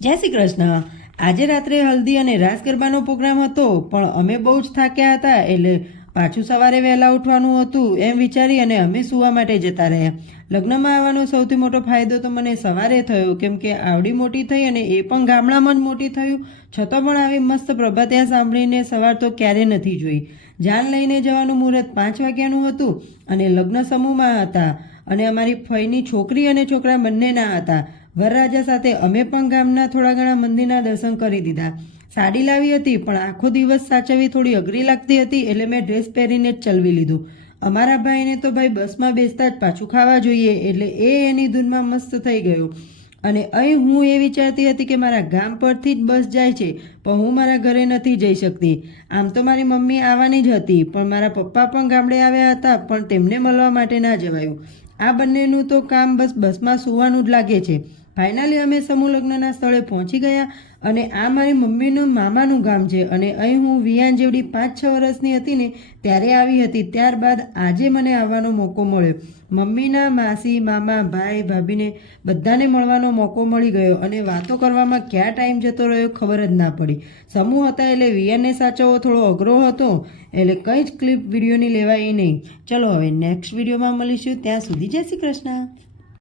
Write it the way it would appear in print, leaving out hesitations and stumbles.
જય શ્રી કૃષ્ણ। આજે રાત્રે હલ્દી અને રાસ ગરબાનો પ્રોગ્રામ હતો, પણ અમે બહુ જ થાક્યા હતા, એટલે પાછું સવારે વહેલા ઉઠવાનું હતું એમ વિચારી અને અમે સૂવા માટે જતા રહ્યા। લગ્નમાં આવવાનો સૌથી મોટો ફાયદો તો મને સવારે થયો, કેમ કે આવડી મોટી થઈ અને એ પણ ગામડામાં જ મોટી થયું, છતાં પણ આવી મસ્ત પ્રભાતિયા સાંભળીને સવાર તો ક્યારે નથી જોઈ। જાન લઈને જવાનું મુહૂર્ત 5 વાગ્યાનું હતું અને લગ્ન સમૂહમાં હતા અને અમારી ફઈની છોકરી અને છોકરા બંને ના હતા। વરરાજા સાથે અમે પણ ગામના થોડા ઘણા મંદિરના દર્શન કરી દીધા। સાડી લાવી હતી, પણ આખો દિવસ સાચવવી થોડી અઘરી લાગતી હતી, એટલે મેં ડ્રેસ પહેરીને જ ચલવી લીધું। અમારા ભાઈને તો ભાઈ બસમાં બેસતા જ પાછું ખાવા જોઈએ, એટલે એ એની ધૂનમાં મસ્ત થઈ ગયો। અને અહીં હું એ વિચારતી હતી કે મારા ગામ પરથી જ બસ જાય છે, પણ હું મારા ઘરે નથી જઈ શકતી। આમ તો મારી મમ્મી આવવાની જ હતી, પણ મારા પપ્પા પણ ગામડે આવ્યા હતા, પણ તેમને મળવા માટે ના જવાયું। આ બંનેનું તો કામ બસમાં સૂવાનું જ લાગે છે। ફાઇનલી અમે સમૂહ લગ્નના સ્થળે પહોંચી ગયા અને આ મારી મમ્મીનું મામાનું ગામ છે અને અહીં હું વિયાન જેવડી 5-6 વર્ષની હતી ને ત્યારે આવી હતી। ત્યારબાદ આજે મને આવવાનો મોકો મળ્યો। મમ્મીના માસી, મામા, ભાઈ, ભાભીને બધાને મળવાનો મોકો મળી ગયો અને વાતો કરવામાં ક્યાં ટાઈમ જતો રહ્યો ખબર જ ના પડી। સમૂહ હતા એટલે વિયાનને સાચવવો થોડો અઘરો હતો, એટલે કંઈ જ ક્લિપ વિડીયોની લેવાય નહીં। ચલો હવે નેક્સ્ટ વિડીયોમાં મળીશું, ત્યાં સુધી જય શ્રી કૃષ્ણ।